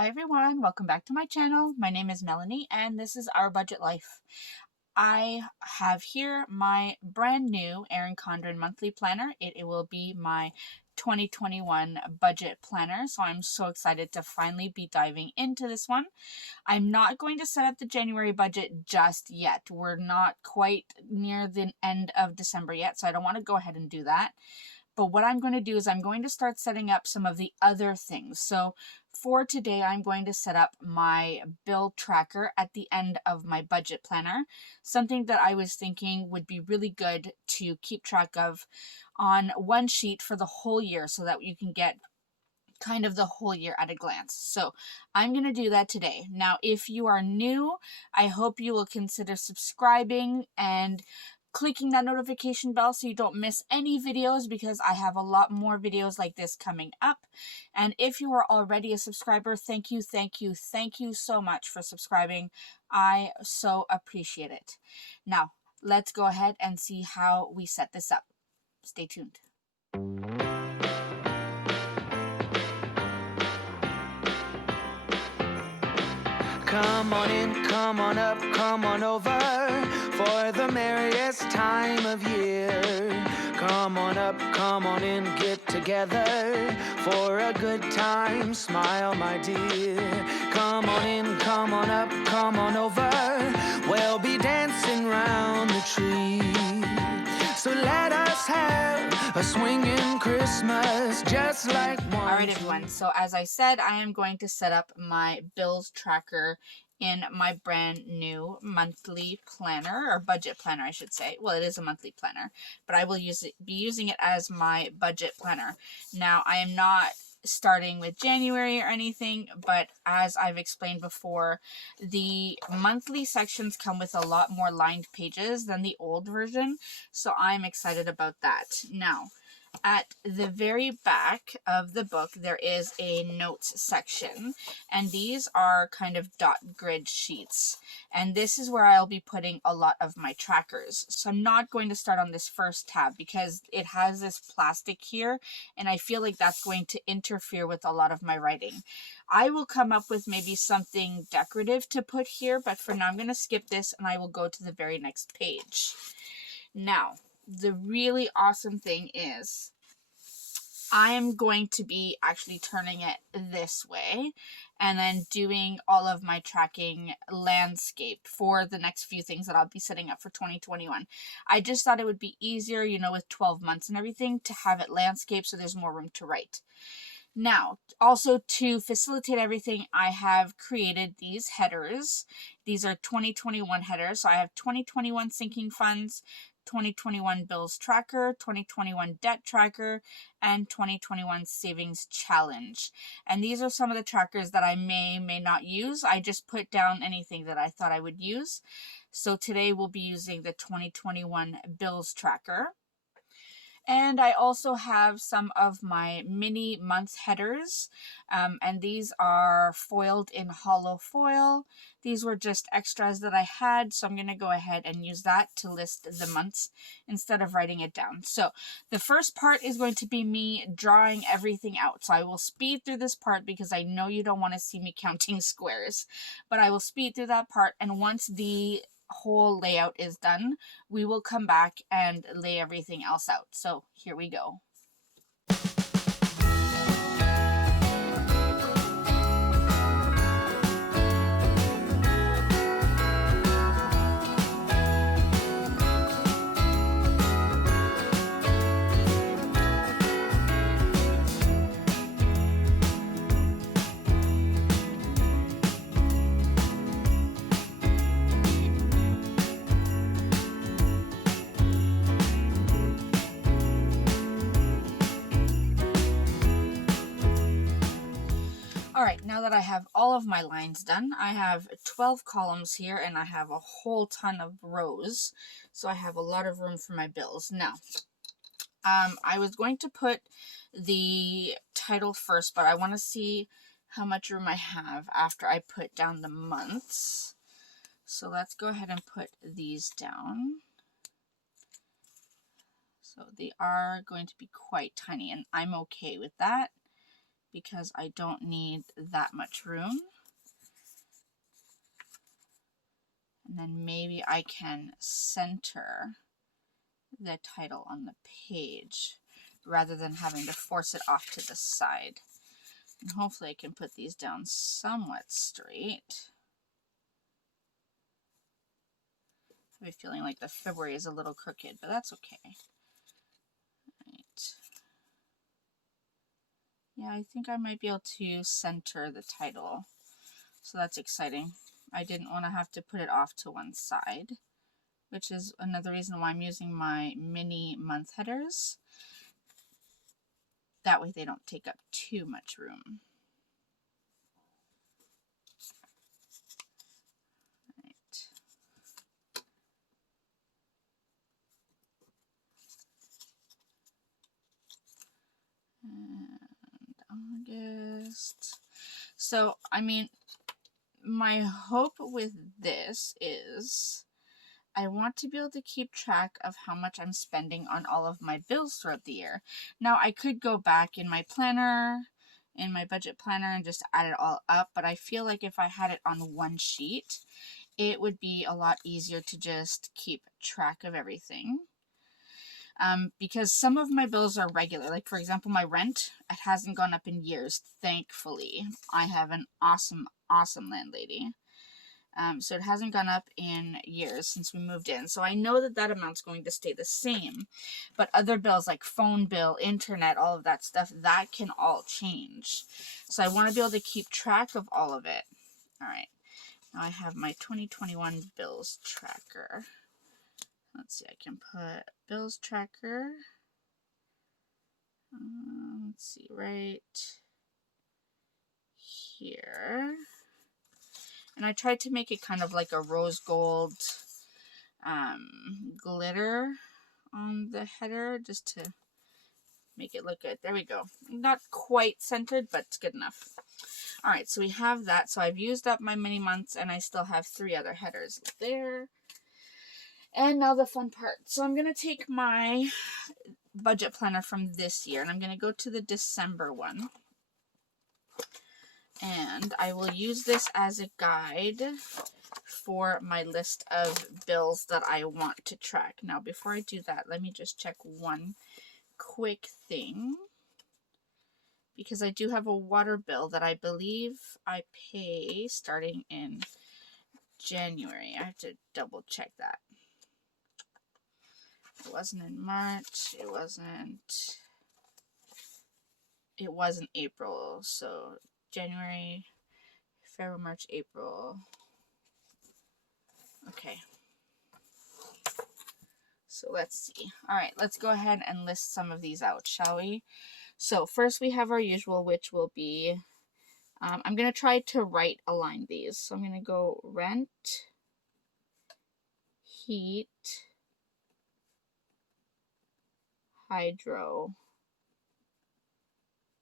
Hi everyone, welcome back to my channel. My name is Melanie and this is Our Budget Life. I have here my brand new Erin Condren Monthly Planner. It will be my 2021 budget planner, so I'm so excited to finally be diving into this one. I'm not going to set up the January budget just yet. We're not quite near the end of December yet, so I don't want to go ahead and do that. But what I'm going to do is I'm going to start setting up some of the other things. So for today, I'm going to set up my bill tracker at the end of my budget planner. Something that I was thinking would be really good to keep track of on one sheet for the whole year so that you can get kind of the whole year at a glance. So I'm going to do that today. Now, if you are new, I hope you will consider subscribing and clicking that notification bell so you don't miss any videos, because I have a lot more videos like this coming up. And if you are already a subscriber, thank you so much for subscribing. I so appreciate it. Now, let's go ahead and see how we set this up. Stay tuned. Come on in, come on up, come on over for the merriest time of year. Come on up, come on in, get together for a good time. Smile, my dear. Come on in, come on up, come on over. We'll be dancing round the tree. So let us have a swinging Christmas just like one. Alright everyone, so as I said, I am going to set up my bills tracker in my brand new monthly planner, or budget planner I should say. Well, it is a monthly planner, but I will be using it as my budget planner. Now, I am not starting with January or anything, but as I've explained before, the monthly sections come with a lot more lined pages than the old version, so I'm excited about that. Now, at the very back of the book, there is a notes section, and these are kind of dot grid sheets, and this is where I'll be putting a lot of my trackers. So I'm not going to start on this first tab because it has this plastic here, and I feel like that's going to interfere with a lot of my writing. I will come up with maybe something decorative to put here, but for now I'm going to skip this and I will go to the very next page. Now, the really awesome thing is I am going to be actually turning it this way and then doing all of my tracking landscape for the next few things that I'll be setting up for 2021. I just thought it would be easier, you know, with 12 months and everything, to have it landscape so there's more room to write. Now, also to facilitate everything, I have created these headers. These are 2021 headers. So I have 2021 sinking funds, 2021 bills tracker, 2021 debt tracker, and 2021 savings challenge. And these are some of the trackers that I may not use. I just put down anything that I thought I would use. So today we'll be using the 2021 bills tracker. And I also have some of my mini month headers, and these are foiled in hollow foil. These were just extras that I had, so I'm going to go ahead and use that to list the months instead of writing it down. So the first part is going to be me drawing everything out. So I will speed through this part because I know you don't want to see me counting squares, but I will speed through that part, and once the whole layout is done, we will come back and lay everything else out. So here we go. Alright, now that I have all of my lines done, I have 12 columns here and I have a whole ton of rows, so I have a lot of room for my bills. Now, I was going to put the title first, but I want to see how much room I have after I put down the months. So let's go ahead and put these down. So they are going to be quite tiny, and I'm okay with that, because I don't need that much room. And then maybe I can center the title on the page rather than having to force it off to the side. And hopefully I can put these down somewhat straight. I have a feeling like the February is a little crooked, but that's okay. Right. Yeah, I think I might be able to center the title. So that's exciting. I didn't want to have to put it off to one side, which is another reason why I'm using my mini month headers. That way they don't take up too much room. Right. And August. So, I mean, my hope with this is I want to be able to keep track of how much I'm spending on all of my bills throughout the year. Now, I could go back in my planner, in my budget planner, and just add it all up, but I feel like if I had it on one sheet, it would be a lot easier to just keep track of everything. Because some of my bills are regular. Like, for example, my rent, it hasn't gone up in years, thankfully. I have an awesome, awesome landlady. So it hasn't gone up in years since we moved in. So I know that that amount's going to stay the same. But other bills like phone bill, internet, all of that stuff, that can all change. So I want to be able to keep track of all of it. All right. Now I have my 2021 bills tracker. Let's see, I can put bills tracker. Let's see, right here. And I tried to make it kind of like a rose gold glitter on the header just to make it look good. There we go. Not quite centered, but it's good enough. All right, so we have that. So I've used up my mini months and I still have 3 other headers there. And now the fun part. So I'm going to take my budget planner from this year and I'm going to go to the December one. And I will use this as a guide for my list of bills that I want to track. Now, before I do that, let me just check one quick thing. Because I do have a water bill that I believe I pay starting in January. I have to double check that. It wasn't in March. It wasn't April. So January, February, March, April. Okay. So let's see. All right, let's go ahead and list some of these out, shall we? So first we have our usual, which will be, I'm going to try to right align these. So I'm going to go rent, heat, hydro,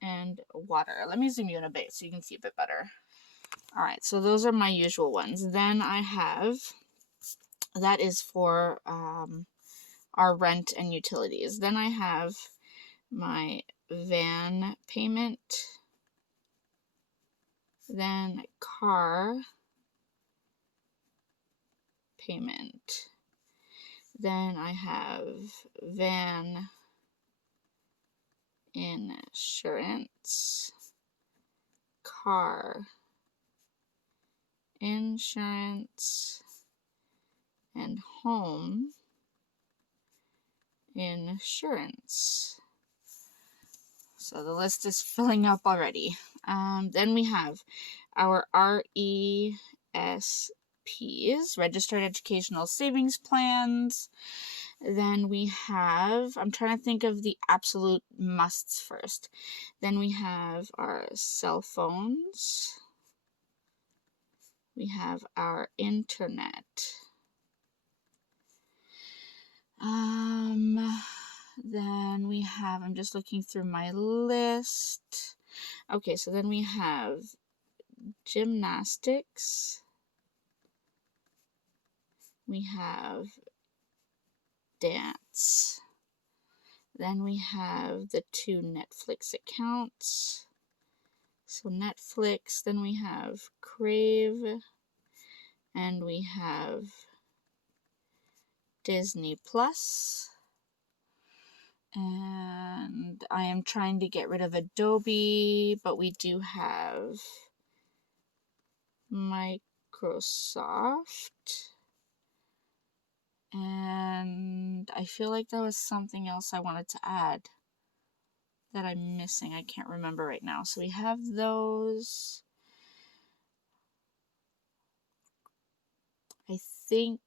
and water. Let me zoom you in a bit so you can see a bit better. All right, so those are my usual ones. Then I have, that is for our rent and utilities. Then I have my van payment, then car payment, then I have van insurance, car insurance, and home insurance. So the list is filling up already. Then we have our RESPs, Registered Educational Savings Plans. Then we have, I'm trying to think of the absolute musts first. Then we have our cell phones. We have our internet. Then we have, I'm just looking through my list. Okay, so then we have gymnastics. We have dance. Then we have the 2 Netflix accounts. So Netflix, then we have Crave, and we have Disney Plus. And I am trying to get rid of Adobe, but we do have Microsoft. And I feel like there was something else I wanted to add that I'm missing. I can't remember right now. So we have those. I think...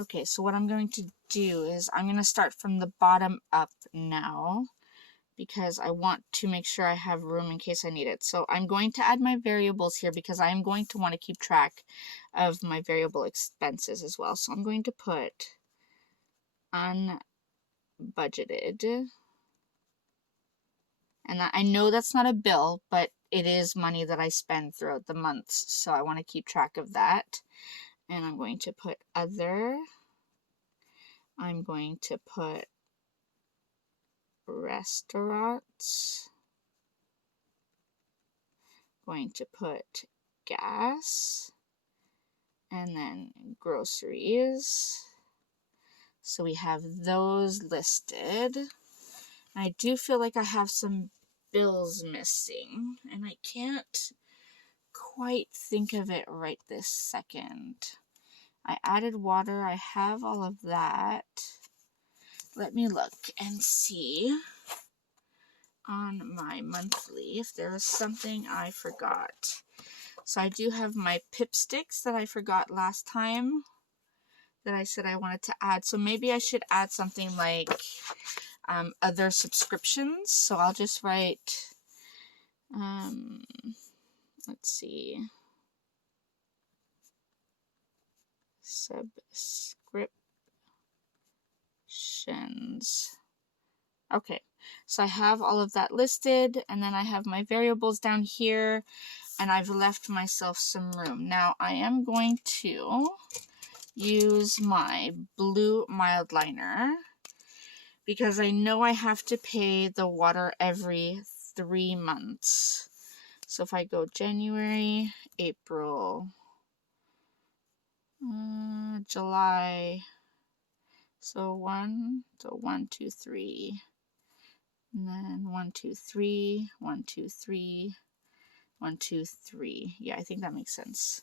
Okay, so what I'm going to do is I'm going to start from the bottom up now, because I want to make sure I have room in case I need it. So I'm going to add my variables here because I'm going to want to keep track of my variable expenses as well. So I'm going to put unbudgeted. And I know that's not a bill, but it is money that I spend throughout the months. So I want to keep track of that. And I'm going to put other. I'm going to put restaurants. Going to put gas. And then groceries. So we have those listed. I do feel like I have some bills missing, and I can't quite think of it right this second. I added water. I have all of that. Let me look and see on my monthly if there was something I forgot. So I do have my pip sticks that I forgot last time that I said I wanted to add. So maybe I should add something like other subscriptions. So I'll just write, let's see, subscriptions. Okay, so I have all of that listed, and then I have my variables down here, and I've left myself some room. Now I am going to use my blue mild liner because I know I have to pay the water every 3 months. So if I go January, April, July, so 1, 2, 3, and then 1, 2, 3, 1, 2, 3, 1, 2, 3. Yeah, I think that makes sense.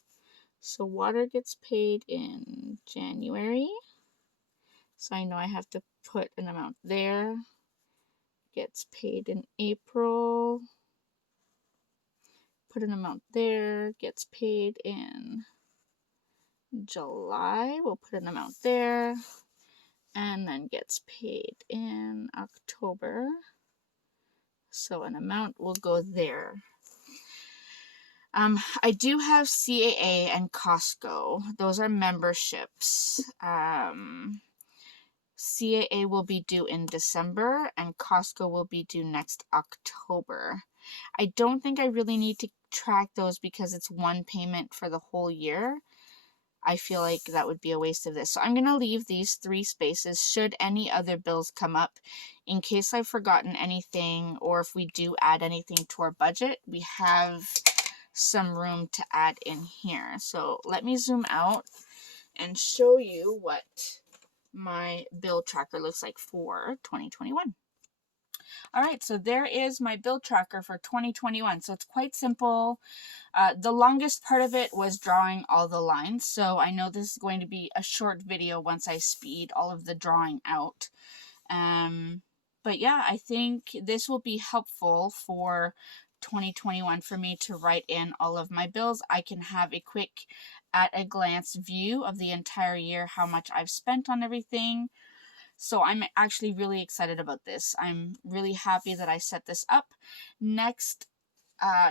So water gets paid in January. So I know I have to put an amount there. Gets paid in April. Put an amount there. Gets paid in July. We'll put an amount there. And then gets paid in October. So an amount will go there. I do have CAA and Costco. Those are memberships. CAA will be due in December and Costco will be due next October. I don't think I really need to track those because it's one payment for the whole year. I feel like that would be a waste of this. So I'm going to leave these 3 spaces should any other bills come up. In case I've forgotten anything, or if we do add anything to our budget, we have some room to add in here. So let me zoom out and show you what my bill tracker looks like for 2021. All right, so there is my bill tracker for 2021. So it's quite simple. The longest part of it was drawing all the lines. So I know this is going to be a short video once I speed all of the drawing out. But yeah, I think this will be helpful for 2021 for me to write in all of my bills. I can have a quick at a glance view of the entire year, how much I've spent on everything. So I'm actually really excited about this. I'm really happy that I set this up. Next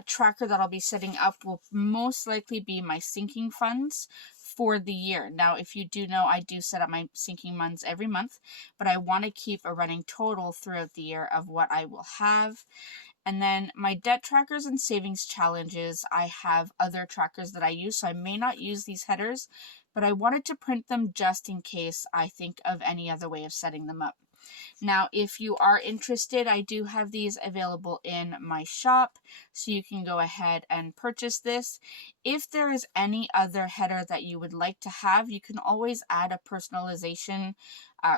tracker that I'll be setting up will most likely be my sinking funds for the year. Now, if you do know, I do set up my sinking funds every month, but I want to keep a running total throughout the year of what I will have. And then my debt trackers and savings challenges, I have other trackers that I use, so I may not use these headers, but I wanted to print them just in case I think of any other way of setting them up. Now, if you are interested, I do have these available in my shop, so you can go ahead and purchase this. If there is any other header that you would like to have, you can always add a personalization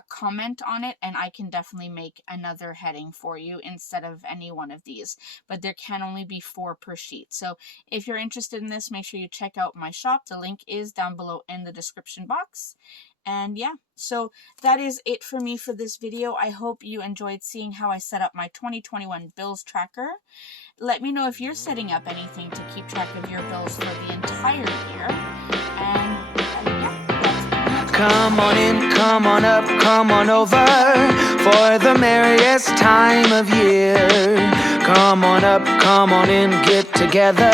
comment on it, and I can definitely make another heading for you instead of any one of these. But there can only be 4 per sheet. So if you're interested in this, make sure you check out my shop. The link is down below in the description box. And yeah, so that is it for me for this video. I hope you enjoyed seeing how I set up my 2021 bills tracker. Let me know if you're setting up anything to keep track of your bills for the entire year. And yeah, that's pretty much it. Come on in, come on up, come on over for the merriest time of year. Come on up, come on in, get together.